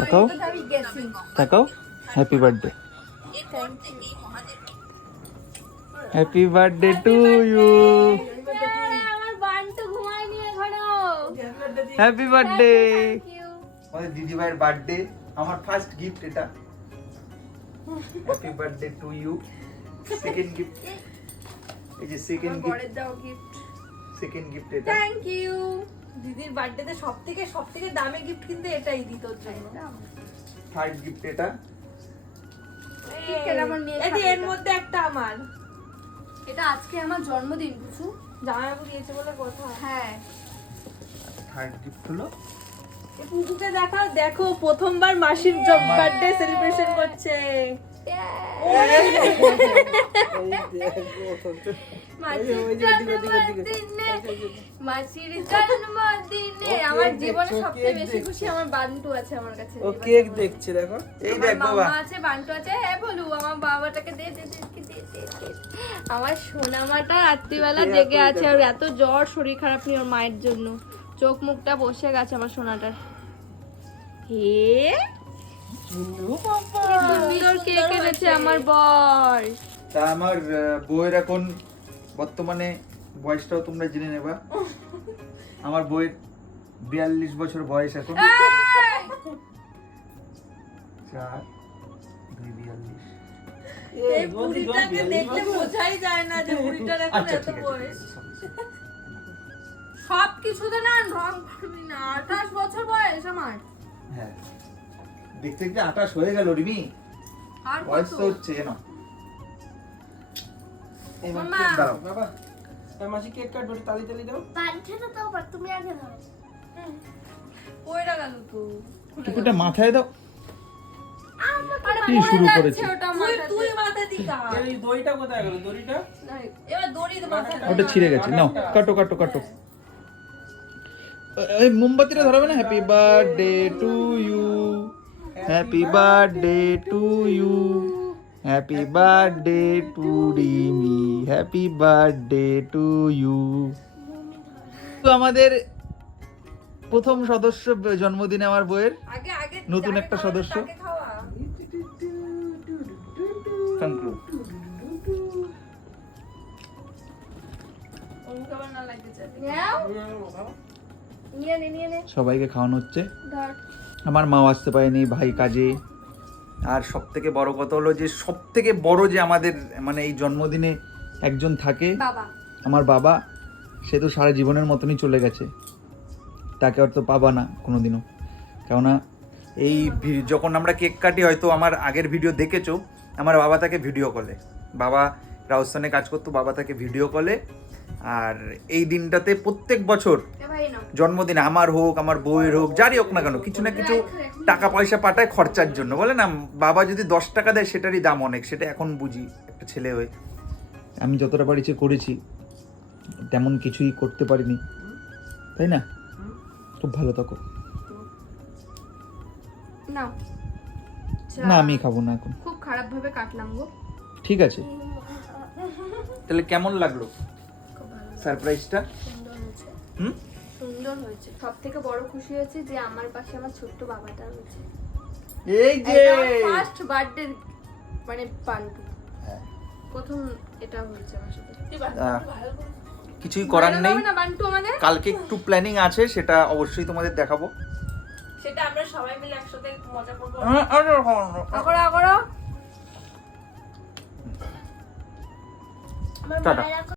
তাকাও তাকাও, happy birthday, happy birthday to you, আমার বান্টু ঘুমায়নি এখনো। Happy birthday. আমাদের দিদি ভাইয়ের বার্থডে, আমার ফার্স্ট গিফট এটা। Happy birthday to you. Second gift, এই যে সেকেন্ড গিফট, বড়ের দাও গিফট। সেকেন্ড গিফট এটা। Thank you. দিদির বার্থডেতে সবথেকে দামি গিফট কিন্তু এটাই দিত ওর জন্য। থার্ড গিফট এটা। এর মধ্যে একটা আমার, এটা আজকে আমার জন্মদিন বুঝু, জামাইবাবু দিয়েছে বলে কথা। হ্যাঁ থার্ড গিফট হলো এই পুকুকে দেখো প্রথমবার মাসির বার্থডে সেলিব্রেশন করছে। মাসির জন্মদিনে আমার জীবনে সবচেয়ে বেশি খুশি আমার বান্টু আছে আমার কাছে। ও কেক দেখছে দেখো, এই আমার দেখ বাবা, মামা আছে, বান্টু আছে। হ্যাঁ বলু, আমার বাবাটাকে দে দে দে দে দে দে। আমার সোনামাটা রাত্রিবেলা জেগে আছে, আর এত জ্বর, শরীর খারাপ নেই ওর মায়ের জন্য, চোখ মুখটা বসে গেছে আমার সোনাটার। হে সুন্দর কেক এনেছে আমার বর। তা আমার বউয়ের এখন বর্তমানে বয়সটাও তোমরা জেনে নেবা। আমার বউয়ের 42 বছর বয়স এখন। 4 2 42। এই বুড়িটাকে দেখলে বোঝাই যায় না যে বুড়িটার এখন আচ্ছা এত ঠিক আছে, বয়স। সবকিছুতে না রং করবি না, 28 বছর বয়স আমার। হ্যাঁ দেখতে দেখতে 28 হয়ে গেল রিমি, আর বয়স কত? তো হচ্ছে না। এবার মামা। কেক দাও বাবা, আর মাসি কেক কাটবে, তালি তালি দাও। কইরা গেল তো। টুকুটা মাথায় দাও। আরে কি পড়ে শুরু যাচ্ছে করেছে? ওটা তুই মাথাতে। তুই মাথা দিকা। এর এই দড়িটা কোথায় গেল, দড়িটা? এবার দড়ি মাথা ওটা ছিঁড়ে গেছে, নাও কাটো কাটো কাটো। এই মোমবাতিটা ধরাবে না? Happy birthday to you, happy birthday to you, happy birthday to Rimi, happy birthday to you. তো আমাদের প্রথম সদস্য জন্মদিনে আমার বউয়ের আগে আগে নতুন যাকে একটা খাওয়াবে সদস্য। তাকে খাওয়া। কাঙ্কু। ওমকে আবার না লাগতে চাই। নাও, নিয়ে নে নিয়ে নে, সবাইকে খাওয়ানো হচ্ছে। ধর। আমার মাও আসতে পারেনি, ভাই কাজে। আর সব থেকে বড় কথা হলো যে সব থেকে বড় যে আমাদের মানে এই জন্মদিনে একজন থাকে, বাবা আমার বাবা। সে তো সারা জীবনের মতনই চলে গেছে, তাকে আর তো পাবা না কোনোদিনও। কেননা এই যখন আমরা কেক কাটি, হয়তো আমার আগের ভিডিও দেখেছো, আমার বাবা তাকে ভিডিও কলে, বাবা রাজস্থানে কাজ করতো, বাবা তাকে ভিডিও কলে। আর এই দিনটাতে প্রত্যেক বছর এ ভাই নাও। জন্মদিনে আমার হোক, আমার বউয়ের হোক, যারই হোক না কেন, কিছু না কিছু টাকা পয়সা পাঠায় খরচার জন্য। বলে না, বাবা যদি 10 টাকা দেয় সেটারই দাম অনেক, সেটা এখন বুঝি একটা ছেলে হয়ে। আমি যতটা পারিছি করেছি, তেমন কিছুই করতে পারিনি, তাই না? খুব ভালো থাকো। নাও। না আমি খাবো না এখন। খুব খারাপ ভাবে কাটলাম গো। ঠিক আছে, তাহলে কেমন লাগলো খুব ভালো, সারপ্রাইজটা? সুন্দর হয়েছে, হুম, সুন্দর হয়েছে। সব থেকে বড় খুশি হয়েছে যে আমার পাশে আমার ছোট্ট বাবাটা রয়েছে। এই যে ফার্স্ট বার্থডে মানে বান্টু হ্যাঁ, প্রথম এটা হয়েছে আমার সাথে। কিছুই করার নেই। না বান্টু আমাদের কালকে একটু প্ল্যানিং আছে, সেটা অবশ্যই তোমাদের দেখাবো। সেটা আমরা সবাই মিলে একসাথে মজা করব। আগরা আগরা টাটা।